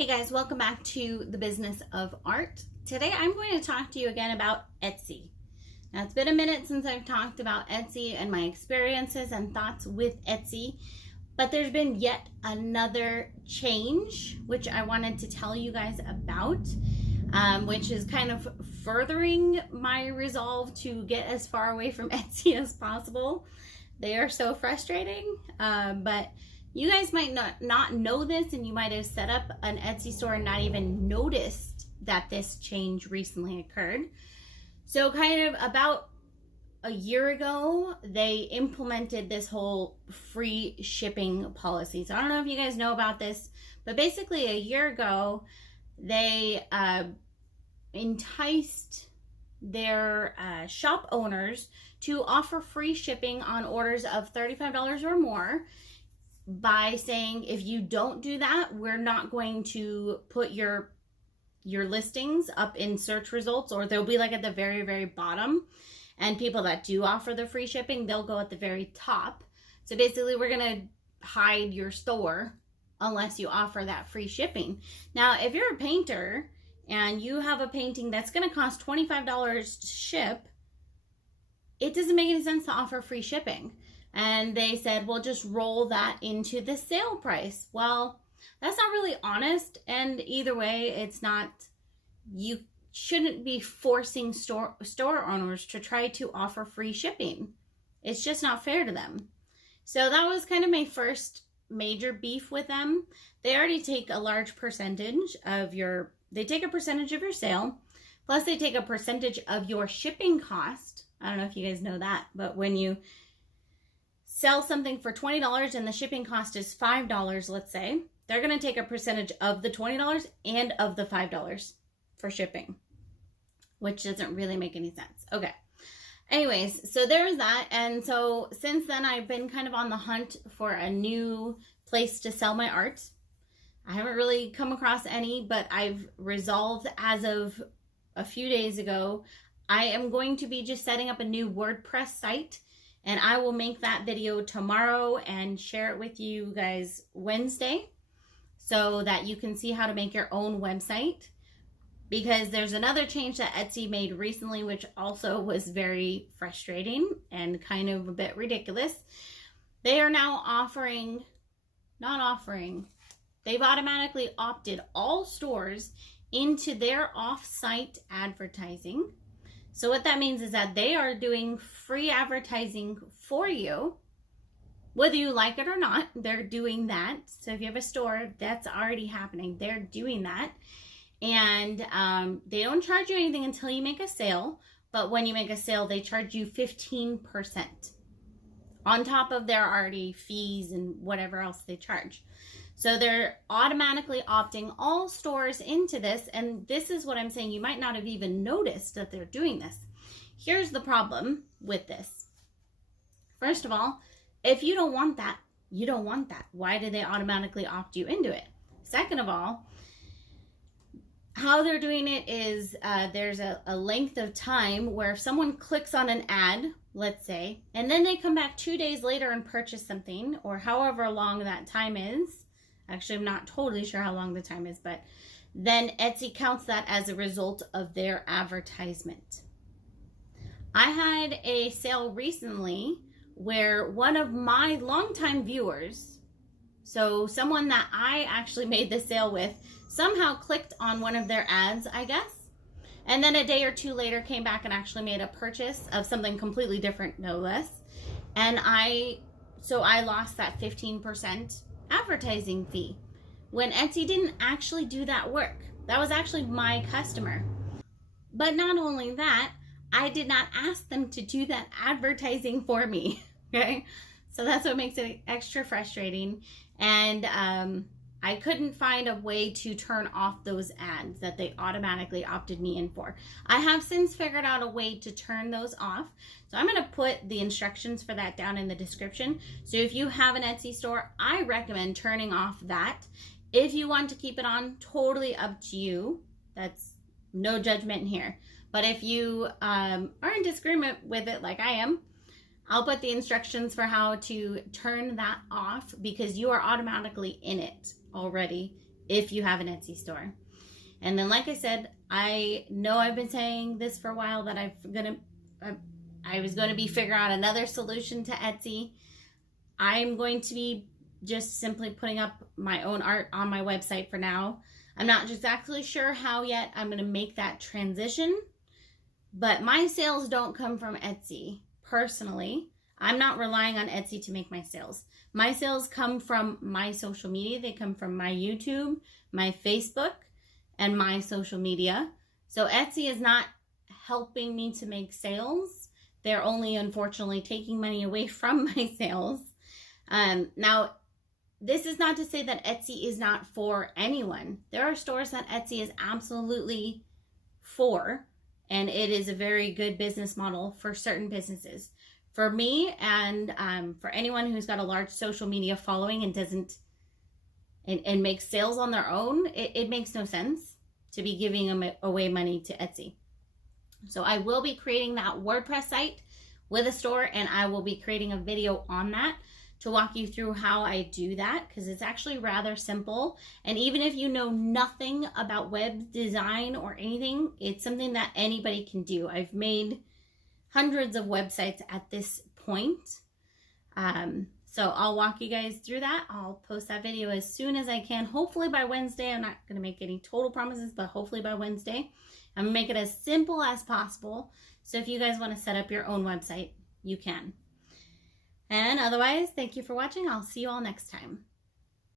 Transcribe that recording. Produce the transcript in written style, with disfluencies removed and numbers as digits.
Hey guys, welcome back to the business of art. Today I'm going to talk to you again about Etsy. Now it's been a minute since I've talked about Etsy and my experiences and thoughts with Etsy, but there's been yet another change which I wanted to tell you guys about, which is kind of furthering my resolve to get as far away from Etsy as possible. They are so frustrating, but you guys might not know this, and you might have set up an Etsy store and not even noticed that this change recently occurred. So kind of about a year ago, they implemented this whole free shipping policy. So I don't know if you guys know about this, but basically a year ago, they enticed their shop owners to offer free shipping on orders of $35 or more, by saying, if you don't do that, we're not going to put your listings up in search results, or they'll be like at the very, very bottom. And people that do offer the free shipping, they'll go at the very top. So basically, we're going to hide your store unless you offer that free shipping. Now, if you're a painter and you have a painting that's going to cost $25 to ship, it doesn't make any sense to offer free shipping. And they said, well, just roll that into the sale price. Well, that's not really honest. And either way, it's not, you shouldn't be forcing store owners to try to offer free shipping. It's just not fair to them. So that was kind of my first major beef with them. They already take a large percentage of they take a percentage of your sale, plus they take a percentage of your shipping cost. I don't know if you guys know that, but when you sell something for $20 and the shipping cost is $5, let's say, they're going to take a percentage of the $20 and of the $5 for shipping, which doesn't really make any sense. Okay. Anyways, so there was that. And so since then, I've been kind of on the hunt for a new place to sell my art. I haven't really come across any, but I've resolved as of a few days ago, I am going to be just setting up a new WordPress site. And I will make that video tomorrow and share it with you guys Wednesday so that you can see how to make your own website. Because there's another change that Etsy made recently, which also was very frustrating and kind of a bit ridiculous. They are now they've automatically opted all stores into their off-site advertising. So what that means is that they are doing free advertising for you, whether you like it or not. They're doing that. So if you have a store, that's already happening. They're doing that. And they don't charge you anything until you make a sale. But when you make a sale, they charge you 15% on top of their already fees and whatever else they charge. So they're automatically opting all stores into this. And this is what I'm saying. You might not have even noticed that they're doing this. Here's the problem with this. First of all, if you don't want that, you don't want that. Why do they automatically opt you into it? Second of all, how they're doing it is there's a length of time where if someone clicks on an ad, let's say, and then they come back 2 days later and purchase something, or however long that time is. Actually, I'm not totally sure how long the time is, but then Etsy counts that as a result of their advertisement. I had a sale recently where one of my longtime viewers, so someone that I actually made the sale with, somehow clicked on one of their ads, I guess, and then a day or two later came back and actually made a purchase of something completely different, no less. And I lost that 15% advertising fee when Etsy didn't actually do that work. That was actually my customer. But not only that, I did not ask them to do that advertising for me. Okay, so that's what makes it extra frustrating. And I couldn't find a way to turn off those ads that they automatically opted me in for. I have since figured out a way to turn those off. So I'm going to put the instructions for that down in the description. So if you have an Etsy store, I recommend turning off that. If you want to keep it on, totally up to you. That's no judgment here. But if you are in disagreement with it like I am, I'll put the instructions for how to turn that off, because you are automatically in it already if you have an Etsy store. And then, like I said, I know I've been saying this for a while, that I was going to be figuring out another solution to Etsy. I'm going to be just simply putting up my own art on my website for now. I'm not exactly sure how yet I'm going to make that transition, but my sales don't come from Etsy. Personally, I'm not relying on Etsy to make my sales. My sales come from my social media. They come from my YouTube, my Facebook, and my social media. So Etsy is not helping me to make sales. They're only, unfortunately, taking money away from my sales. Now, this is not to say that Etsy is not for anyone. There are stores that Etsy is absolutely for, and it is a very good business model for certain businesses. For me, and for anyone who's got a large social media following and doesn't and makes sales on their own, it makes no sense to be giving away money to Etsy. So I will be creating that WordPress site with a store, and I will be creating a video on that to walk you through how I do that, because it's actually rather simple. And even if you know nothing about web design or anything, it's something that anybody can do. I've made hundreds of websites at this point. So I'll walk you guys through that. I'll post that video as soon as I can, hopefully by Wednesday. I'm not going to make any total promises, but hopefully by Wednesday. I'm going to make it as simple as possible. So if you guys want to set up your own website, you can. And otherwise, thank you for watching. I'll see you all next time.